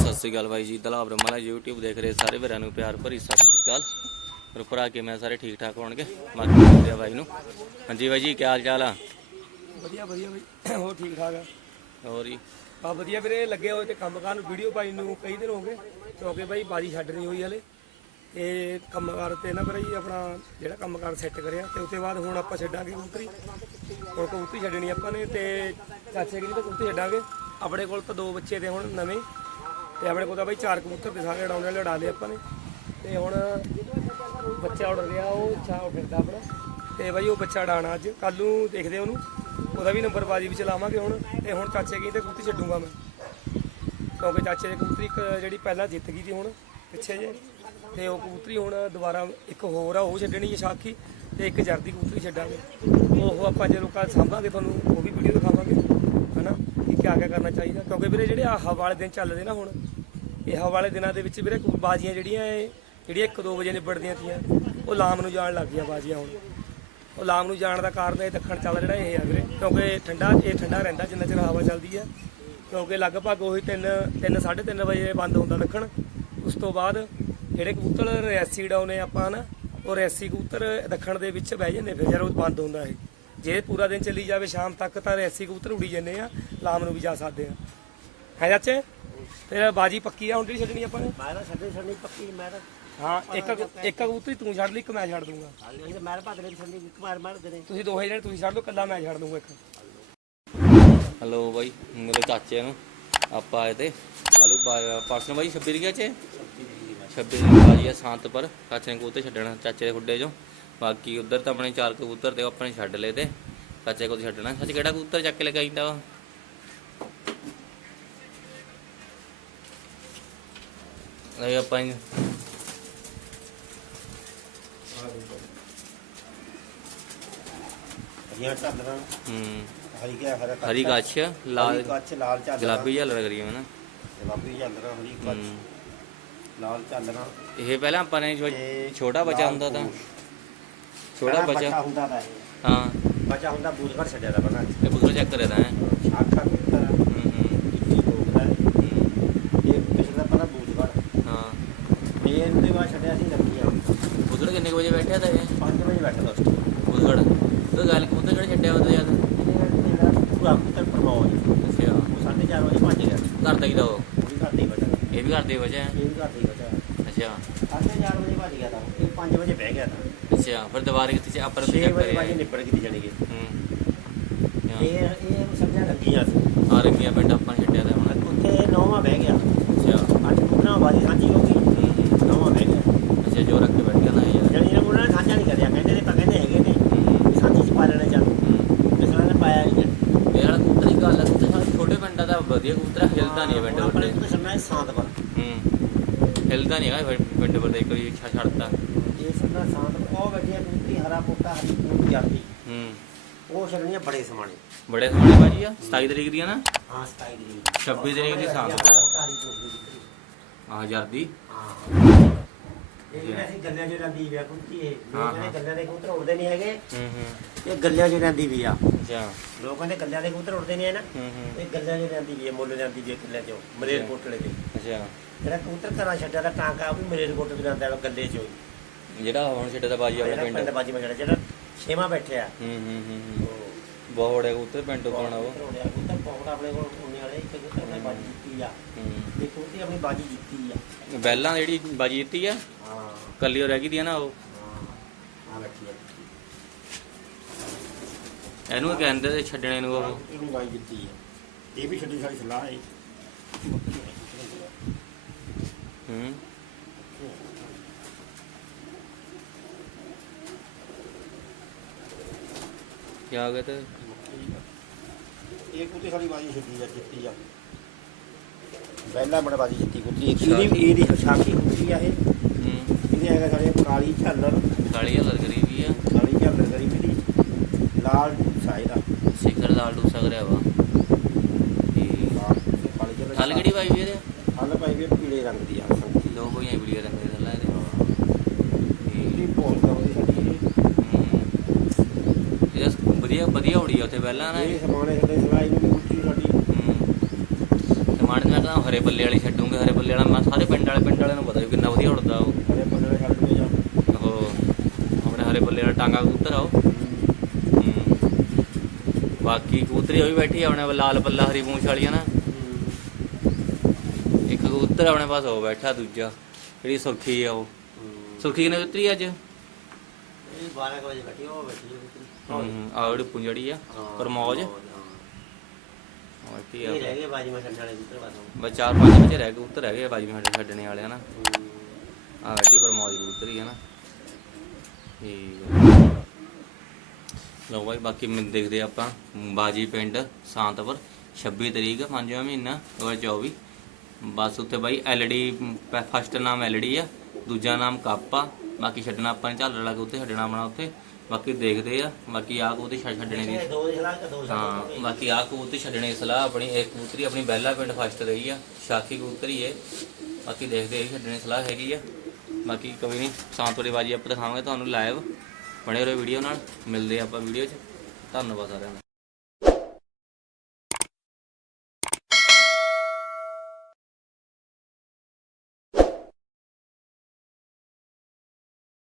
ਸਤਿ ਸ੍ਰੀ ਅਕਾਲ ਬਾਈ ਜੀ ਦਲਾਬ ਰਮਲਾ YouTube ਦੇਖ ਰਹੇ ਸਾਰੇ ਵੀਰਾਂ ਨੂੰ ਪਿਆਰ ਭਰੀ ਸਤਿ ਸ੍ਰੀ ਅਕਾਲ। ਪਰ ਭਰਾ ਕੇ ਮੈਂ ਸਾਰੇ ਠੀਕ ਠਾਕ ਹੋਣਗੇ? ਬਾਕੀ ਮਿਲਦੇ ਆ ਬਾਈ ਨੂੰ। ਹਾਂਜੀ ਬਾਈ ਜੀ ਕੀ ਹਾਲ ਚਾਲ ਆ? ਵਧੀਆ ਵਧੀਆ ਬਈ। ਹੋਰ ਠੀਕ ਠਾਕ ਆ? ਹੋਰ ਜੀ? ਬਾ ਵਧੀਆ ਵੀਰੇ ਲੱਗੇ ਹੋਏ ਤੇ ਕੰਮ ਕਾਰ ਨੂੰ ਵੀਡੀਓ ਪਾਈ ਨੂੰ ਕਈ ਦਿਨ ਹੋ ਗਏ ਕਿਉਂਕਿ ਬਾਈ ਬਾਜੀ ਛੱਡਣੀ ਹੋਈ ਹਲੇ। ਤੇ ਕੰਮਕਾਰ ਤੇ ਨਾ ਵੀਰੇ ਜੀ ਆਪਣਾ ਜਿਹੜਾ ਕੰਮਕਾਰ ਸੈੱਟ ਕਰਿਆ ਤੇ ਉਸ ਤੋਂ ਬਾਅਦ ਹੁਣ ਆਪਾਂ ਛੱਡਾਂਗੇ ਕਬੂਤਰੀ। ਹੁਣ ਕਬੂਤਰੀ ਛੱਡਣੀ ਆਪਾਂ ਨੇ ਤੇ ਚਾਚੇ ਕਿਨੀ ਤਾਂ ਕਬੂਤਰੀ ਛੱਡਾਂਗੇ। ਆਪਣੇ ਕੋਲ ਤਾਂ ਦੋ ਬੱਚੇ ਤੇ ਹੁਣ ਨਵੇਂ। ਤੇ ਆਪਣੇ ਕੋਲ ਤਾਂ ਬਾਈ ਚਾਰ ਕਬੂਤਰ ਤੇ ਸਾਰੇ ਉਡਾਉਣ ਵਾਲੇ ਉਡਾ ਲਏ ਆਪਾਂ ਨੇ। ਤੇ ਹੁਣ ਬੱਚਾ ਉੜ ਗਿਆ, ਉਹ ਛਾ ਫਿਰਦਾ ਆਪਣਾ। ਤੇ ਬਾਈ ਉਹ ਬੱਚਾ ਉਡਾਣਾ ਅੱਜ। ਕੱਲ ਨੂੰ ਦੇਖਦੇ ਉਹਨੂੰ। ਉਹਦਾ ਵੀ ਨੰਬਰ ਬਾਜੀ ਵਿੱਚ ਲਾਵਾਂਗੇ ਹੁਣ। ਤੇ ਹੁਣ ਚਾਚੇ ਕੀ ਤੇ ਕਬੂਤਰੀ ਛੱਡੂਗਾ ਮੈਂ। ਕਿਉਂਕਿ ਚਾਚੇ ਦੀ ਕਬੂਤਰੀ ਇੱਕ ਜਿਹੜੀ ਪਹਿਲਾਂ ਜਿੱਤ ਗਈ ਸੀ ਹੁਣ, ਪਿੱਛੇ ਜੇ ਤੇ ਉਹ ਕਬੂਤਰੀ ਹੁਣ ਦੁਬਾਰਾ ਇੱਕ ਹੋਰ ਆ, ਉਹ ਛੱਡਣੀ ਹੈ ਸ਼ਾਖੀ। ਤੇ ਇੱਕ ਜਰਦੀ ਕਬੂਤਰੀ ਛੱਡਾਂਗੇ। ਉਹ ਆਪਾਂ ਜਦੋਂ ਕੱਲ ਸਾਂਭਾਂਗੇ ਤੁਹਾਨੂੰ, ਉਹ ਵੀ ਵੀਡੀਓ ਦਿਖਾਵਾਂਗੇ। ਹਨਾ? ਕਿ ਕਿਆ ਕਿਆ ਕਰਨਾ ਚਾਹੀਦਾ। ਕਿਉਂਕਿ ਵੀਰੇ ਜਿਹੜੇ ਆਹ ਵਾਲੇ ਦਿਨ ਚੱਲਦੇ ਨਾ ਹੁਣ ਇਹ ਹਵਾ ਵਾਲੇ ਦਿਨਾਂ ਦੇ ਵਿੱਚ ਵੀਰੇ ਕਬੂ- ਬਾਜ਼ੀਆਂ ਜਿਹੜੀਆਂ ਇਹ, ਜਿਹੜੀਆਂ 1-2 ਵਜੇ ਨਿਬੜਦੀਆਂ ਤੀਆਂ, ਉਹ ਲਾਮ ਨੂੰ ਜਾਣ ਲੱਗ ਗਈਆਂ ਬਾਜ਼ੀਆਂ ਹੁਣ। ਉਹ ਲਾਮ ਨੂੰ ਜਾਣ ਦਾ ਕਾਰਨ ਇਹ ਦੱਖਣ ਚੱਲ ਜਿਹੜਾ ਇਹ ਆ ਵੀਰੇ, ਕਿਉਂਕਿ ਠੰਡਾ, ਇਹ ਠੰਡਾ ਰਹਿੰਦਾ ਜਿੰਨਾ ਚਿਰ ਹਵਾ ਚੱਲਦੀ ਆ। ਕਿਉਂਕਿ ਲਗਭਗ ਉਹੀ 3 3 3:30 ਵਜੇ ਬੰਦ ਹੁੰਦਾ ਦੱਖਣ। ਉਸ ਤੋਂ ਬਾਅਦ ਜਿਹੜੇ ਕਬੂਤਰ ਰੈਸੀ ਡਾਉਨੇ ਆਪਾਂ ਨਾ, ਉਹ ਰੈਸੀ ਕਬੂਤਰ ਦੱਖਣ ਦੇ ਵਿੱਚ ਬਹਿ ਜਾਂਦੇ ਫਿਰ ਜਦੋਂ ਬੰਦ ਹੁੰਦਾ ਇਹ। ਜੇ ਪੂਰਾ ਦਿਨ ਚੱਲੀ ਜਾਵੇ ਸ਼ਾਮ ਤੱਕ ਤਾਂ ਰੈਸੀ ਕਬੂਤਰ ਉੜੀ ਜਾਂਦੇ ਆ, ਲਾਮ ਨੂੰ ਵੀ ਜਾ ਸਕਦੇ ਆ। ਹੈ ਚਾਚੇ? ਤੇ ਬਾਜੀ ਪੱਕੀ ਆ ਹੁਣ ਜਿਹੜੀ ਛੱਡਣੀ ਆਪਾਂ ਨੇ? ਮੈਂ ਤਾਂ ਛੱਡੀ ਛੱਡੀ ਪੱਕੀ ਮੈਂ ਤਾਂ ਹਾਂ ਇੱਕ ਇੱਕ ਕਬੂਤਰੀ ਤੂੰ ਛੱਡ ਲਈ ਇੱਕ ਮੈਂ ਛੱਡ ਦੂੰਗਾ। ਹਾਲੇ ਮੈਂ ਭਾਦਰੇ ਦੀ ਛੱਡੀ ਇੱਕ ਮਾਰ ਮਾਰ ਦੇ ਤੁਸੀਂ ਦੋਹੇ ਜਣੇ ਤੁਸੀਂ ਛੱਡ ਦਿਓ ਕੱਲਾ ਮੈਂ ਛੱਡ ਦੂੰਗਾ ਇੱਕ। ਹਲੋ ਬਾਈ ਮੇਰੇ ਚਾਚੇ ਨੂੰ। ਆਪਾਂ ਆਏ ਤੇ ਕੱਲੂ ਪਰਸੋਂ ਬਾਈ 26 ਗਿਆ ਚ 26 ਦੀ ਬਾਜੀ ਆ ਸ਼ਾਂਤ ਪਰ। ਚਾਚੇ ਨੇ ਕਬੂਤਰ ਛੱਡਣਾ ਚਾਚੇ ਦੇ ਖੁੱਡੇ ਚੋਂ। ਬਾਕੀ ਉਧਰ ਤਾਂ ਆਪਣੇ ਚਾਰ ਕਬੂਤਰ ਤੇ ਆਪਣੇ ਛੱਡ ਲਏ ਤੇ। ਚਾਚੇ ਕੋਲ ਛੱਡਣਾ। ਸੱਚ ਕਿਹੜਾ ਕਬੂਤਰ ਚੱਕ ਕੇ ਲੈ ਕੇ ਆਈਂਦਾ ਵਾ? ਇਹ ਆਪਾਂ ਹੀ- ਹਰੀਆਂ ਚਾਦਰਾਂ ਹੂੰ ਹਰੀ ਗਿਆ ਹਰਾ ਕੱਛ, ਹਰੀ ਹਰੀ ਲਾਲ ਕੱਛ ਲਾਲ ਚਾਦਰਾਂ ਗੁਲਾਬੀ ਜਿਹਾ ਲੱਗ ਰਹੀ ਹੈ ਨਾ ਗੁਲਾਬੀ ਚਾਦਰਾਂ ਹਰੀ ਹੂੰ ਲਾਲ ਚਾਦਰਾਂ ਇਹ ਪਹਿਲਾਂ ਆਪਾਂ ਨੇ ਛੋਟਾ ਬੱਚਾ ਹੁੰਦਾ ਤਾਂ। ਛੋਟਾ ਪਹਿਲਾਂ ਬੱਚਾ ਹੁੰਦਾ ਤਾਂ ਹਾਂ ਬੱਚਾ ਹੁੰਦਾ ਬੂਦ ਘਰ ਛੱਡਿਆ ਦਾ ਬਣਾ ਇਹ ਬੁੱਧਰ ਚੈੱਕ ਕਰੇ ਤਾਂ ਹੈ ਸ਼ਾਖਾ ਕੁੱਤਰ ਹੂੰ ਹੂੰ ਇਹ ਬੋਲਦਾ ਹੂੰ, ਇਹ ਪਿਛਲਾ ਪਹਿਲਾਂ ਬੂਦ ਘਰ ਹਾਂ ਇਹ ਇਹਦੇ ਬਾਅਦ ਛੱਡਿਆ ਸੀ ਲੱਗੀਆਂ ਬੁੱਧੜ ਕਿੰਨੇ ਕੁ ਵਜੇ ਬੈਠਿਆ ਤਾਂ? ਇਹ 5 ਵਜੇ ਬੈਠਾ ਦੋਸਤ ਬੁੱਧੜ ਤਾਂ ਗੱਲ ਕਿਹੜਾ ਛੱਡਿਆ ਉਹਦਾ ਯਾਦ ਪੂਰਾ ਕੁੱਤਰ ਪਰਮਾਉ ਅੱਛਾ। ਉਹ 4:30 ਵਜੇ ਭੱਜ ਗਿਆ। ਘਰ ਤੱਕ ਦਾ ਉਹ। ਉਹ ਵੀ ਘਰ ਦੇ ਹੀ ਬਚਾ ਇਹ ਵੀ ਘਰ ਦੇ ਵਜੇ ਇਹ ਵੀ ਘਰ ਦੇ ਹੀ ਬਚਾ ਅੱਛਾ। 4:30 ਵਜੇ ਭੱਜ ਗਿਆ ਤਾਂ। ਇਹ 5 ਵਜੇ ਬਹਿ ਗਿਆ ਤਾਂ। ਅੱਛਾ। ਫਿਰ ਦੁਬਾਰੇ ਕਿੱਥੇ ਚ ਆਪਾਂ 6 ਚੈੱਕ ਵਜੇ ਕਰਿਆ? ਬਾਜੀ ਨਿਬੜ ਗਈ ਜਾਣੀ ਕਿ। ਹੂੰ। ਇਹ ਇਹ ਸਮਝਿਆ ਲੱਗੀਆਂ ਸੀ ਆ ਰੰਗੀਆਂ ਪਿੰਡ ਆਪਾਂ ਨੇ ਛੱਡਿਆ ਤਾਂ ਹੁਣ ਉੱਥੇ ਨੌਵਾਂ ਬਹਿ ਗਿਆ ਅੱਛਾ ਅੱਠ ਕੁੱਤਰਾਂ ਬਾਜੀ ਸਾਂਝੀ ਹੋ ਗਈ ਹੂੰ, ਨੌਵਾਂ ਬਹਿ ਗਿਆ ਅੱਛਾ ਜੋ ਰੱਖ ਕੇ ਬੈਠ ਗਿਆ ਨਾ ਇਹ ਯਾਰ ਜਾਨੀ ਇਹਨਾਂ ਉਹਨਾਂ ਨੇ ਸਾਂਝਾ ਨਹੀਂ ਕਰਿਆ ਕਹਿੰਦੇ ਨੇ ਤਾਂ ਕਹਿੰਦੇ ਹੈਗੇ ਨੇ ਹੂੰ, ਵੀ ਸਾਂਝੀ ਚ ਪਾ ਲੈਣਾ ਚੱਲ ਹੂੰ। ਇਸ ਨੇ ਪਾਇਆ ਨਹੀਂ ਇਹ ਵਾਲਾ ਕਬੂਤਰ ਹੀ ਗੱਲ ਹੈ ਕਬੂਤਰ ਸਾਰੇ ਛੋਟੇ ਪਿੰਡਾਂ ਦਾ ਵਧੀਆ ਕਬੂਤਰ ਹੈ, ਹਿਲਦਾ ਨਹੀਂ ਹੈ ਪਿੰਡ ਆਪਣੇ ਵੱਡੇ ਤੋਂ ਛੱਡਣਾ ਹੈ ਸਾਂਤ ਪਰ ਹੂੰ ਹਿਲਦਾ ਨਹੀਂ ਹੈਗਾ ਪਿੰਡ ਪਰ ਇੱਕ ਵਾਰੀ ਛੱਡ ਛੱਡਤਾ। ਇਹ ਛੱਡਣਾ ਸਾਂਤ ਉਹ ਬੈਠੀਆਂ ਕੁੱਤੀ ਹਰਾ ਪੋਟਾ ਹਰੀ ਕੁੱਤੀ ਜਾਂਦੀ। ਹੂੰ। ਉਹ ਛੱਡਣੀਆਂ ਬੜੇ ਸਮਾਣੇ। ਬੜੇ ਸੋਹਣੇ ਬਾਜੀ ਆ 27 ਤਰੀਕ ਦੀ ਆ ਨਾ? ਹਾਂ ਸਟਾਈਲ ਦੀ 26 ਤਰੀਕ ਦੀ ਸਾਂਤ ਹਰਾ ਪਰ ਪੋਟਾ ਹਰੀ ਕੁੱਤੀ ਆ ਜਰਦੀ। ਹਾਂ। ਇਹ ਵੈਸੇ ਗੱਲਾਂ ਚ ਰਹਿੰਦੀ ਵੀ ਆ ਕੁੱਤੀ ਇਹ ਲੋਕ ਕਹਿੰਦੇ ਗੱਲਾਂ ਦੇ ਕਬੂਤਰ ਉੜਦੇ ਨਹੀਂ ਹੈਗੇ। ਹੂੰ ਹੂੰ। ਇਹ ਗੱਲਾਂ ਚ ਰਹਿੰਦੀ ਵੀ ਆ। ਅੱਛਾ। ਲੋਕ ਕਹਿੰਦੇ ਗੱਲਾਂ ਦੇ ਕਬੂਤਰ ਉੜਦੇ ਨਹੀਂ ਹੈ ਨਾ। ਹੂੰ ਹੂੰ। ਇਹ ਗੱਲਾਂ ਚ ਰਹਿੰਦੀ ਵੀ ਹੈ ਮੁੱਲ ਰਹਿੰਦੀ ਵੀ ਹੈ ਗੱਲਾਂ ਚੋਂ ਮਰੇਰ ਕੋਟਲੇ ਦੇ। ਅੱਛਾ। ਜਿਹੜਾ ਕਬੂਤਰ ਘਰਾਂ ਛੱਡਿਆ ਦਾ ਟਾਂਕਾ ਉਹ ਵੀ ਮਰੇਰ ਕੋਟਲੇ ਤੋਂ ਜਾਂਦਾ ਹੈ ਗੱਲੇ ਚੋਂ ਜਿਹੜਾ ਹੁਣ ਛੱਡੇ ਦਾ ਬਾਜੀ ਆਪਣੇ ਜਿਹੜਾ ਪਿੰਡ। ਪਿੰਡ ਬਾਜੀ ਮਜੜਾ ਜਿਹੜਾ ਛੇਵਾਂ ਬੈਠਿਆ। ਹੂੰ ਹੂੰ ਹੂੰ ਹੂੰ। ਉਹ ਬਹੁਤ ਬੜੇ ਕਬੂਤਰ ਪਿੰਡ ਤੋਂ ਪਾਉਣਾ ਉਹ। ਰੋੜਿਆ ਕਬੂਤਰ ਬਹੁਤ ਆਪਣੇ ਕੋਲ ਉਹਨੇ ਵਾਲੇ ਇੱਕ ਕਬੂਤਰ ਨੇ ਬਾਜੀ ਜਿੱਤੀ ਆ। ਹੂੰ ਇੱਕ ਕਬੂਤਰ ਆਪਣੀ ਬਾਜੀ ਜਿੱਤੀ ਆ। ਬੈਲਾਂ ਜਿਹੜੀ ਬਾਜੀ ਜਿੱਤੀ ਆ। ਕੱਲੀ ਉਹ ਰਹਿ ਗਈ ਦੀ ਆ ਨਾ ਉਹ। ਹਾਂ ਆ ਆ। ਇਹਨੂੰ ਕਹਿੰਦੇ ਤੇ ਛੱਡਣੇ ਨੂੰ ਉਹ। ਇਹਨੂੰ ਬਾਜੀ ਜਿੱਤੀ ਆ। ਇਹ ਵੀ ਛੱਡੀ ਸਾਡੀ ਸਲਾਹ ਹੈ ਹੂੰ। ਕੀ ਆ ਗਿਆ ਤੇ? ਇਹ ਕੁੱਤੀ ਸਾਡੀ ਬਾਜੀ ਛੱਡੀ ਆ ਜਿੱਤੀ ਆ। ਪਹਿਲਾ ਬੜਾ ਬਾਜੀ ਜਿੱਤੀ ਕੁੱਤੀ। ਇਹਦੀ ਇਹਦੀ ਸਾਖੀ ਕੁੱਤੀ ਆ ਇਹ। ਹੂੰ ਕਾਲੀ ਝਾਲਰ। ਕਾਲੀ ਹਲਰ ਵੀ ਆ। ਕਾਲੀ ਝਾਲਰ ਕਰੀ ਮੇਰੀ। ਲਾਲ ਸਾਈ ਦਾ ਸਿਖਰ ਲਾਲ ਡੂਸਾ ਕਰਿਆ ਵਾ। ਕਾਲੀ ਝਾਲਰ ਕਿਹੜੀ ਪਾਈ ਵੀ ਇਹਦੇ? ਹਲ ਪਾਈ ਵੀ ਪੀਲੇ ਰੰਗ ਦੀ ਆ। ਸੰਗੀ ਦੋ ਕੋਈਆਂ ਵੀਡੀਓ ਰੰਗੇ ਦਾ ਲਾ ਇਹਦੇ ਇਹਦੀ ਪੋਲ ਕਰਾਉਂਦੀ ਸਾਡੀ ਹੂੰ। ਇਹ ਵਧੀਆ ਵਧੀਆ ਉੜੀ ਆ ਉੱਥੇ ਪਹਿਲਾਂ ਨਾ। ਇਹ ਸਮਾਨੇ ਸਾਡੇ ਸਲਾਈ ਨੂੰ ਕੁੱਤੀ ਸਾਡੀ। ਹੂੰ। ਤੇ ਕਹਿੰਦਾ ਹਰੇ ਬੱਲੇ ਵਾਲੀ ਛੱਡੂਗੇ। ਹਰੇ ਬੱਲੇ ਵਾਲਾ ਮੈਂ ਸਾਰੇ ਪਿੰਡ ਵਾਲੇ ਪਿੰਡ ਵਾਲਿਆਂ ਨੂੰ ਪਤਾ ਵੀ ਕਿੰਨਾ ਵਧੀਆ ਉੜਦਾ ਉਹ। ਬੜੇ ਬੰਦੇ ਛੱਡ ਦੇ ਉਹ ਆਪਣੇ ਹਰੇ ਬੱਲੇ ਵਾਲਾ ਟਾਂਗਾ ਕਬੂਤਰ ਆ ਉਹ। ਬਾਕੀ ਕਬੂਤਰੀ ਉਹ ਵੀ ਬੈਠੀ ਆ ਆਪਣੇ ਕੋਲ ਲਾਲ ਬੱਲਾ ਹਰੀ ਪੂੰਛ ਵਾਲੀ ਆ ਨਾ। ਇੱਕ ਕਬੂਤਰ ਆਪਣੇ ਪਾਸ ਉਹ ਬੈਠਾ ਦੂਜਾ ਜਿਹੜੀ ਸੁਰਖੀ ਆ ਉਹ। ਸੁਰਖੀ ਨੇ ਉਤਰੀ ਅੱਜ? ਇਹ 12 ਵਜੇ ਬੈਠੀ ਉਹ ਬੈਠੀ ਹੂੰ ਆ ਜਿਹੜੀ ਪੁੰਜੜੀ ਆ ਕਰਮੌਜ। ਇਹ ਬੈਠੀ ਆ? ਰਹਿ ਗਏ ਬਾਜੀ ਮੈਂ ਛੱਡਣ ਵਾਲੇ ਜਿੱਤਰ ਬਾਦੋਂ ਬਸ ਚਾਰ ਪੰਜ ਰਹਿ ਗਏ ਉੱਤਰ ਰਹਿ ਗਏ ਬਾਜੀ ਸਾਡੇ ਛੱਡਣੇ ਵਾਲੇ ਆ ਨਾ ਆ ਬੈਠੀ ਪਰਮੌਜ ਕਬੂਤਰੀ ਹੈ ਨਾ। ਠੀਕ ਹੈ ਲਓ ਬਾਈ ਬਾਕੀ ਮੈਂ ਦੇਖਦੇ ਆਪਾਂ। ਬਾਜੀ ਪਿੰਡ ਸ਼ਾਂਤਪੁਰ 26 ਤਰੀਕ ਪੰਜਵਾਂ ਮਹੀਨਾ 2024 ਬਸ ਉੱਥੇ ਬਾਈ ਐਲਡੀ ਫਸਟ ਨਾਮ ਐਲਡੀ ਆ ਦੂਜਾ ਨਾਮ ਕੱਪ। ਬਾਕੀ ਛੱਡਣਾ ਆਪਾਂ ਨੇ ਝਾਲਰ ਲਾ ਕੇ ਉੱਥੇ ਛੱਡਣਾ ਆਪਣਾ ਉੱਥੇ। ਬਾਕੀ ਦੇਖਦੇ ਆ ਬਾਕੀ ਆ ਕਬੂਤਰ ਛੱਡ ਛੱਡਣੇ ਦੀ ਹਾਂ ਬਾਕੀ ਆ ਕਬੂਤਰ ਛੱਡਣੇ ਦੀ ਸਲਾਹ ਆਪਣੀ ਇੱਕ ਕਬੂਤਰੀ ਆਪਣੀ ਬੈਲਾ ਪਿੰਡ ਫਸਟ ਰਹੀ ਆ ਸ਼ਾਖੀ ਕਬੂਤਰੀ ਏ। ਬਾਕੀ ਦੇਖਦੇ ਆ ਛੱਡਣੇ ਸਲਾਹ ਹੈਗੀ ਆ। ਬਾਕੀ ਕੋਈ ਨਹੀਂ ਸਾਂਤਵਰੀ ਬਾਜੀ ਆਪਾਂ ਦਿਖਾਵਾਂਗੇ ਤੁਹਾਨੂੰ ਲਾਈਵ ਬਣੇ ਰਹੋ ਵੀਡੀਓ ਨਾਲ, ਮਿਲਦੇ ਆਪਾਂ ਵੀਡੀਓ 'ਚ। ਧੰਨਵਾਦ ਸਾਰਿਆਂ ਦਾ।